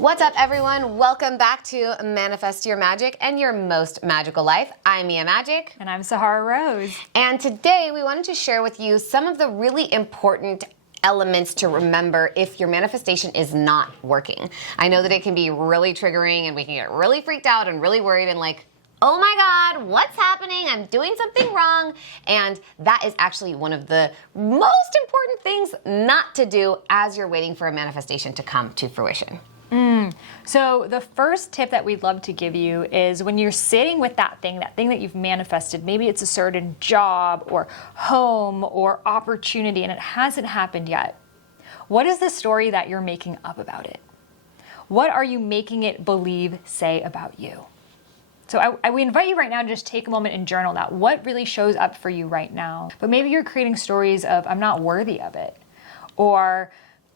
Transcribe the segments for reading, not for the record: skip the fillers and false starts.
What's up, everyone? Welcome back to Manifest Your Magic and Your Most Magical Life. I'm Mia Magic. And I'm Sahara Rose. And today we wanted to share with you some of the really important elements to remember if your manifestation is not working. I know that it can be really triggering and we can get really freaked out and really worried and like, oh my God, what's happening? I'm doing something wrong. And that is actually one of the most important things not to do as you're waiting for a manifestation to come to fruition. So the first tip that we'd love to give you is when you're sitting with that thing that you've manifested, maybe it's a certain job or home or opportunity and it hasn't happened yet. What is the story that you're making up about it? What are you making it believe, say about you? So we invite you right now to just take a moment and journal that. What really shows up for you right now? But maybe you're creating stories of, I'm not worthy of it, or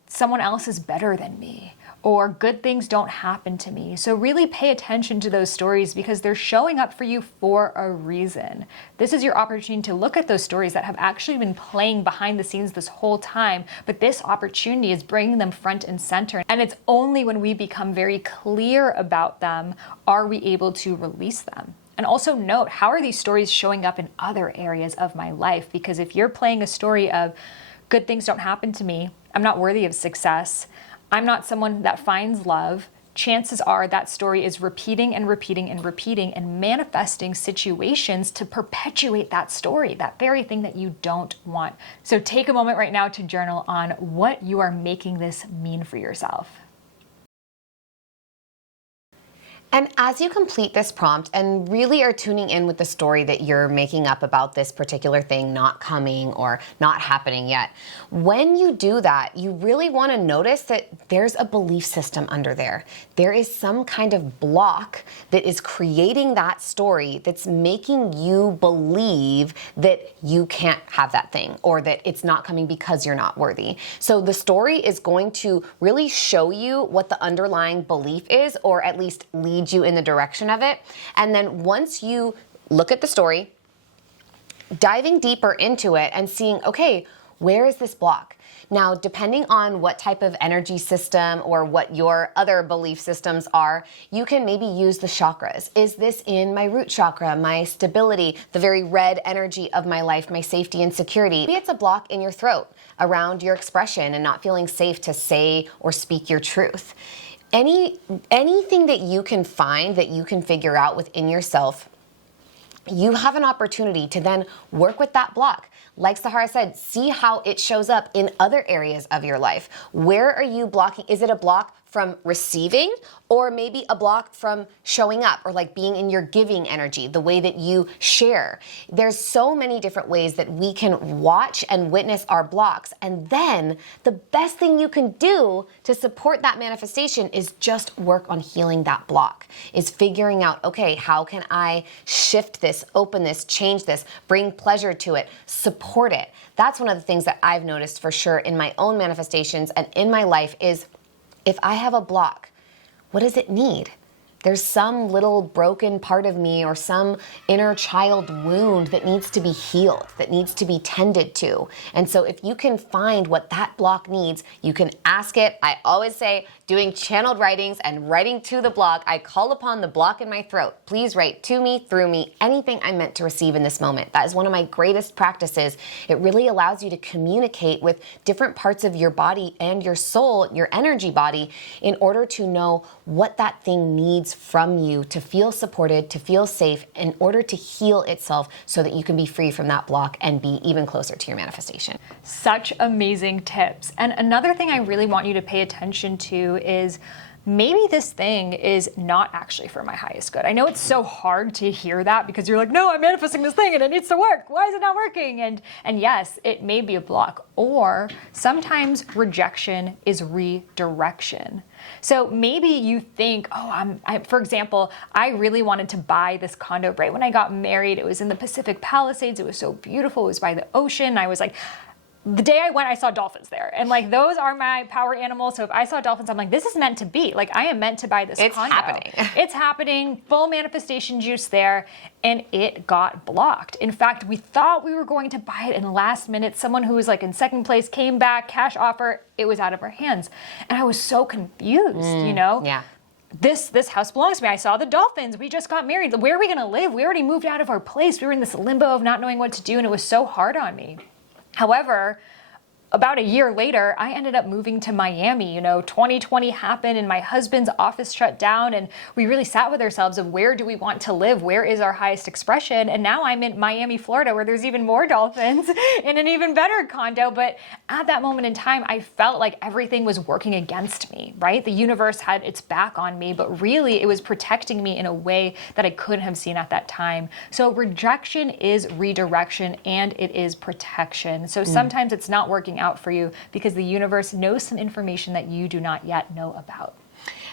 someone else is better than me, or good things don't happen to me. So really pay attention to those stories because they're showing up for you for a reason. This is your opportunity to look at those stories that have actually been playing behind the scenes this whole time, but this opportunity is bringing them front and center. And it's only when we become very clear about them are we able to release them. And also note, how are these stories showing up in other areas of my life? Because if you're playing a story of good things don't happen to me, I'm not worthy of success, I'm not someone that finds love, chances are that story is repeating and repeating and repeating and manifesting situations to perpetuate that story, that very thing that you don't want. So take a moment right now to journal on what you are making this mean for yourself. And as you complete this prompt and really are tuning in with the story that you're making up about this particular thing not coming or not happening yet, when you do that, you really want to notice that there's a belief system under there. There is some kind of block that is creating that story that's making you believe that you can't have that thing or that it's not coming because you're not worthy. So the story is going to really show you what the underlying belief is, or at least lead you in the direction of it. And then once you look at the story, diving deeper into it and seeing, okay, where is this block? Now, depending on what type of energy system or what your other belief systems are, you can maybe use the chakras. Is this in my root chakra, my stability, the very red energy of my life, my safety and security? Maybe it's a block in your throat around your expression and not feeling safe to say or speak your truth. Anything that you can find, that you can figure out within yourself, you have an opportunity to then work with that block. Like Sahara said, see how it shows up in other areas of your life. Where are you blocking? Is it a block from receiving, or maybe a block from showing up, or like being in your giving energy, the way that you share? There's so many different ways that we can watch and witness our blocks. And then the best thing you can do to support that manifestation is just work on healing that block, is figuring out, okay, how can I shift this, open this, change this, bring pleasure to it, support it? That's one of the things that I've noticed for sure in my own manifestations and in my life is, if I have a block, what does it need? There's some little broken part of me or some inner child wound that needs to be healed, that needs to be tended to. And so if you can find what that block needs, you can ask it. I always say, doing channeled writings and writing to the block, I call upon the block in my throat. Please write to me, through me, anything I'm meant to receive in this moment. That is one of my greatest practices. It really allows you to communicate with different parts of your body and your soul, your energy body, in order to know what that thing needs from you to feel supported, to feel safe, in order to heal itself so that you can be free from that block and be even closer to your manifestation. Such amazing tips. And another thing I really want you to pay attention to is maybe this thing is not actually for my highest good. I know it's so hard to hear that because you're like, no, I'm manifesting this thing and it needs to work. Why is it not working? And yes, it may be a block, or sometimes rejection is redirection. So maybe you think, oh, for example, I really wanted to buy this condo right when I got married. It was in the Pacific Palisades. It was so beautiful. It was by the ocean. I was like, the day I went, I saw dolphins there. And like, those are my power animals. So if I saw dolphins, I'm like, this is meant to be. Like, I am meant to buy this condo. It's happening. It's happening. Full manifestation juice there. And it got blocked. In fact, we thought we were going to buy it in the last minute. Someone who was like in second place came back, cash offer. It was out of our hands. And I was so confused, you know? Yeah. This house belongs to me. I saw the dolphins. We just got married. Where are we going to live? We already moved out of our place. We were in this limbo of not knowing what to do. And it was so hard on me. However, about a year later, I ended up moving to Miami. You know, 2020 happened and my husband's office shut down, and we really sat with ourselves of where do we want to live? Where is our highest expression? And now I'm in Miami, Florida, where there's even more dolphins in an even better condo. But at that moment in time, I felt like everything was working against me, right? The universe had its back on me, but really it was protecting me in a way that I couldn't have seen at that time. So rejection is redirection and it is protection. So sometimes it's not working out for you because the universe knows some information that you do not yet know about.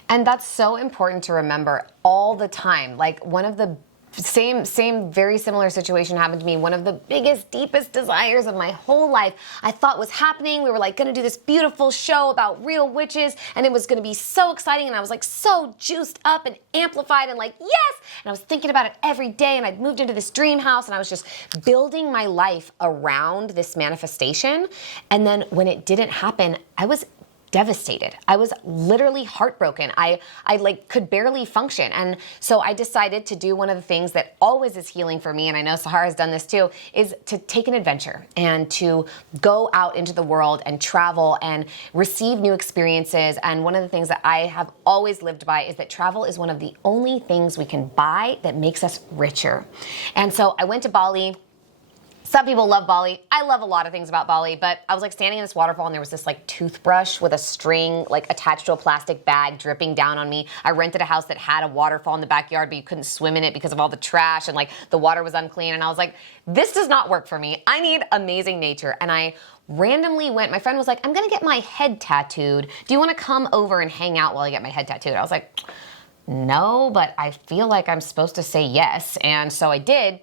And that's so important to remember all the time. Like, one of the same very similar situation happened to me. One of the biggest, deepest desires of my whole life I thought was happening. We were like gonna do this beautiful show about real witches, and it was gonna be so exciting, and I was like so juiced up and amplified and like, yes! And I was thinking about it every day, and I'd moved into this dream house, and I was just building my life around this manifestation. And then when it didn't happen, I was devastated. I was literally heartbroken. I like could barely function. And so I decided to do one of the things that always is healing for me, and I know Sahara has done this too, is to take an adventure and to go out into the world and travel and receive new experiences. And one of the things that I have always lived by is that travel is one of the only things we can buy that makes us richer. And so I went to Bali. Some people love Bali. I love a lot of things about Bali, but I was like standing in this waterfall and there was this like toothbrush with a string like attached to a plastic bag dripping down on me. I rented a house that had a waterfall in the backyard, but you couldn't swim in it because of all the trash and like the water was unclean. And I was like, this does not work for me. I need amazing nature. And I randomly went, my friend was like, I'm gonna get my head tattooed. Do you wanna come over and hang out while I get my head tattooed? I was like, no, but I feel like I'm supposed to say yes. And so I did.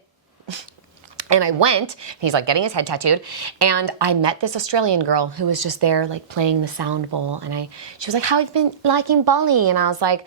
And I went, he's like getting his head tattooed, and I met this Australian girl who was just there like playing the sound bowl, and she was like, how have you been liking Bali? And I was like,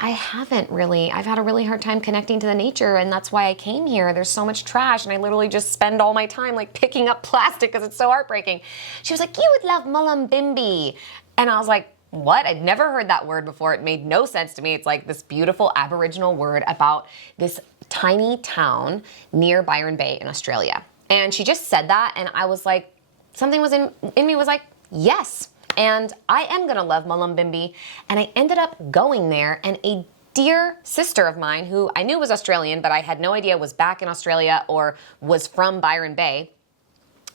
I haven't really. I've had a really hard time connecting to the nature, and that's why I came here. There's so much trash, and I literally just spend all my time like picking up plastic because it's so heartbreaking. She was like, you would love Mullumbimby. And I was like, what? I'd never heard that word before. It made no sense to me. It's like this beautiful Aboriginal word about this tiny town near Byron Bay in Australia. And she just said that, and I was like, something was in me was like, yes. And I am gonna love Mullumbimby. And I ended up going there, and a dear sister of mine who I knew was Australian, but I had no idea was back in Australia or was from Byron Bay,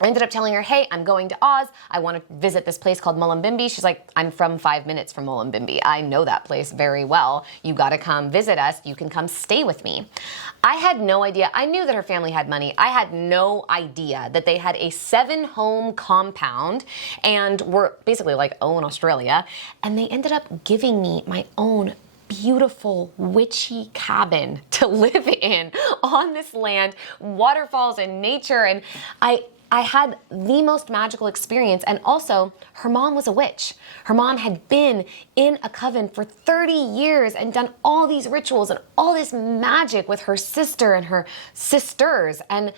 I ended up telling her, hey, I'm going to Oz. I want to visit this place called Mullumbimby. She's like, I'm from 5 minutes from Mullumbimby. I know that place very well. You got to come visit us. You can come stay with me. I had no idea. I knew that her family had money. I had no idea that they had a 7-home compound and were basically like, in Australia. And they ended up giving me my own beautiful witchy cabin to live in on this land, waterfalls and nature. And I had the most magical experience. And also, her mom was a witch. Her mom had been in a coven for 30 years and done all these rituals and all this magic with her sister and her sisters. And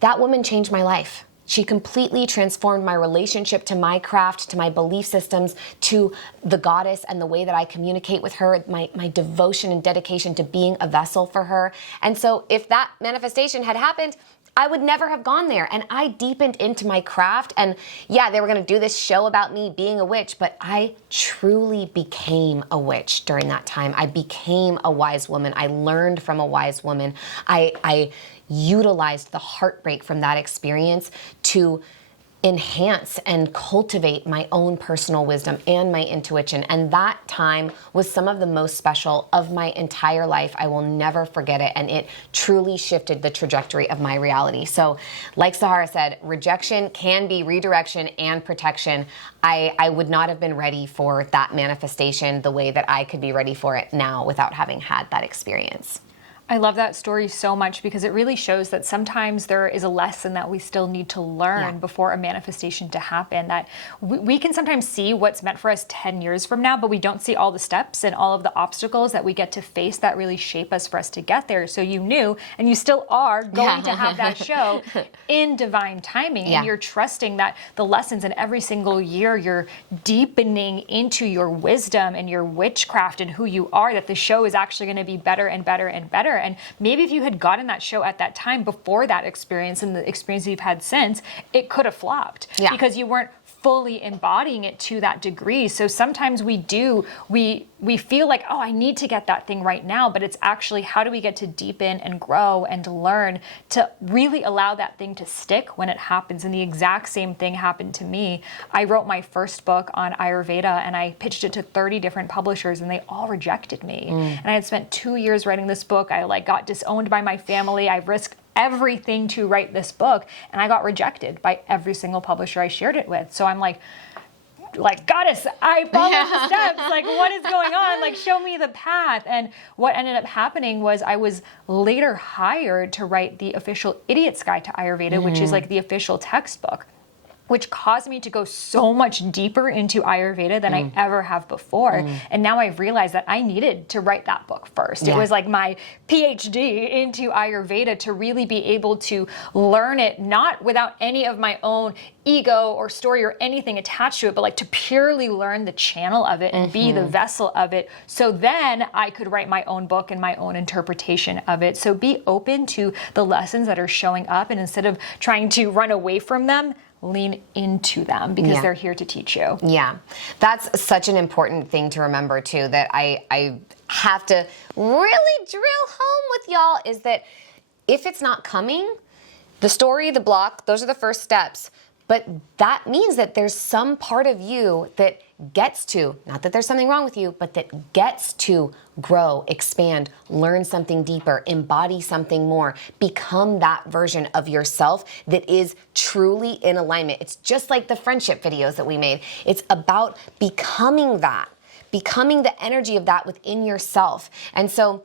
that woman changed my life. She completely transformed my relationship to my craft, to my belief systems, to the goddess and the way that I communicate with her, my devotion and dedication to being a vessel for her. And so if that manifestation had happened, I would never have gone there. And I deepened into my craft. And yeah, they were going to do this show about me being a witch, but I truly became a witch during that time. I became a wise woman. I learned from a wise woman. I utilized the heartbreak from that experience to enhance and cultivate my own personal wisdom and my intuition. And that time was some of the most special of my entire life. I will never forget it. And it truly shifted the trajectory of my reality. So like Sahara said, rejection can be redirection and protection. I would not have been ready for that manifestation the way that I could be ready for it now without having had that experience. I love that story so much because it really shows that sometimes there is a lesson that we still need to learn before a manifestation to happen. That we can sometimes see what's meant for us 10 years from now, but we don't see all the steps and all of the obstacles that we get to face that really shape us for us to get there. So you knew, and you still are going to have that show in divine timing. And you're trusting that the lessons in every single year, you're deepening into your wisdom and your witchcraft and who you are, that the show is actually going to be better and better and better. And maybe if you had gotten that show at that time before that experience and the experience you've had since, it could have flopped because you weren't fully embodying it to that degree. So sometimes we feel like, oh, I need to get that thing right now, but it's actually how do we get to deepen and grow and learn to really allow that thing to stick when it happens. And the exact same thing happened to me. I wrote my first book on Ayurveda and I pitched it to 30 different publishers and they all rejected me. And I had spent 2 years writing this book. I got disowned by my family. I risked everything to write this book and I got rejected by every single publisher I shared it with. So I'm like, goddess, I followed the steps. What is going on? Show me the path. And what ended up happening was I was later hired to write the official Idiot's Guide to Ayurveda, which is the official textbook, which caused me to go so much deeper into Ayurveda than I ever have before. And now I've realized that I needed to write that book first. It was like my PhD into Ayurveda to really be able to learn it, not without any of my own ego or story or anything attached to it, but to purely learn the channel of it and be the vessel of it. So then I could write my own book and my own interpretation of it. So be open to the lessons that are showing up, and instead of trying to run away from them, lean into them because they're here to teach you. Yeah, that's such an important thing to remember too, that I have to really drill home with y'all, is that if it's not coming, the story, the block, those are the first steps. But that means that there's some part of you that gets to, not that there's something wrong with you, but that gets to grow, expand, learn something deeper, embody something more, become that version of yourself that is truly in alignment. It's just like the friendship videos that we made. It's about becoming that, becoming the energy of that within yourself. And so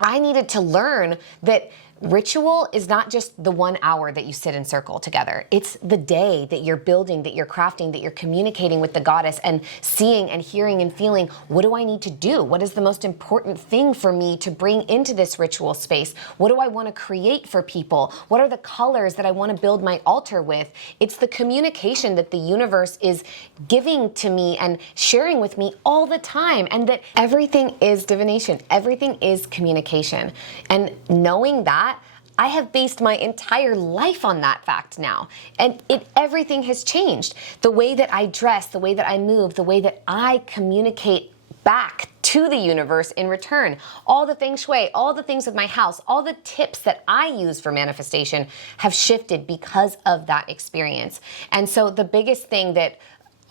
I needed to learn that ritual is not just the 1 hour that you sit in circle together. It's the day that you're building, that you're crafting, that you're communicating with the goddess and seeing and hearing and feeling, what do I need to do? What is the most important thing for me to bring into this ritual space? What do I want to create for people? What are the colors that I want to build my altar with? It's the communication that the universe is giving to me and sharing with me all the time, and that everything is divination. Everything is communication. And knowing that, I have based my entire life on that fact now. And everything has changed. The way that I dress, the way that I move, the way that I communicate back to the universe in return. All the feng shui, all the things with my house, all the tips that I use for manifestation have shifted because of that experience. And so the biggest thing that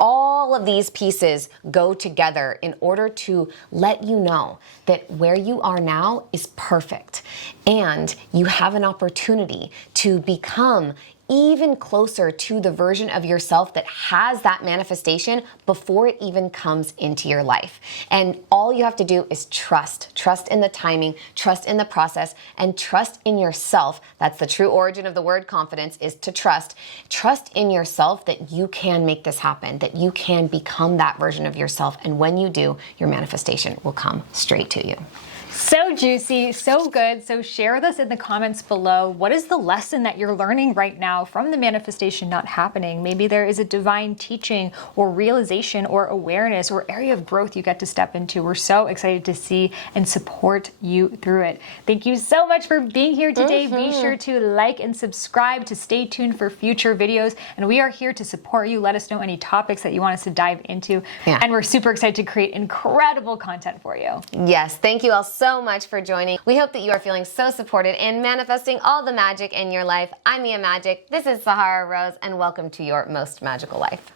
all of these pieces go together in order to let you know that where you are now is perfect, and you have an opportunity to become even closer to the version of yourself that has that manifestation before it even comes into your life. And all you have to do is trust in the timing, trust in the process, and trust in yourself. That's the true origin of the word confidence, is to trust in yourself that you can make this happen, that you can become that version of yourself. And when you do, your manifestation will come straight to you. So juicy, so good. So share with us in the comments below, what is the lesson that you're learning right now from the manifestation not happening? Maybe there is a divine teaching or realization or awareness or area of growth you get to step into. We're so excited to see and support you through it. Thank you so much for being here today. Be sure to like and subscribe to stay tuned for future videos. And we are here to support you. Let us know any topics that you want us to dive into. And we're super excited to create incredible content for you. Yes, thank you all so much for joining. We hope that you are feeling so supported and manifesting all the magic in your life. I'm Mia Magic. This is Sahara Rose, and welcome to your most magical life.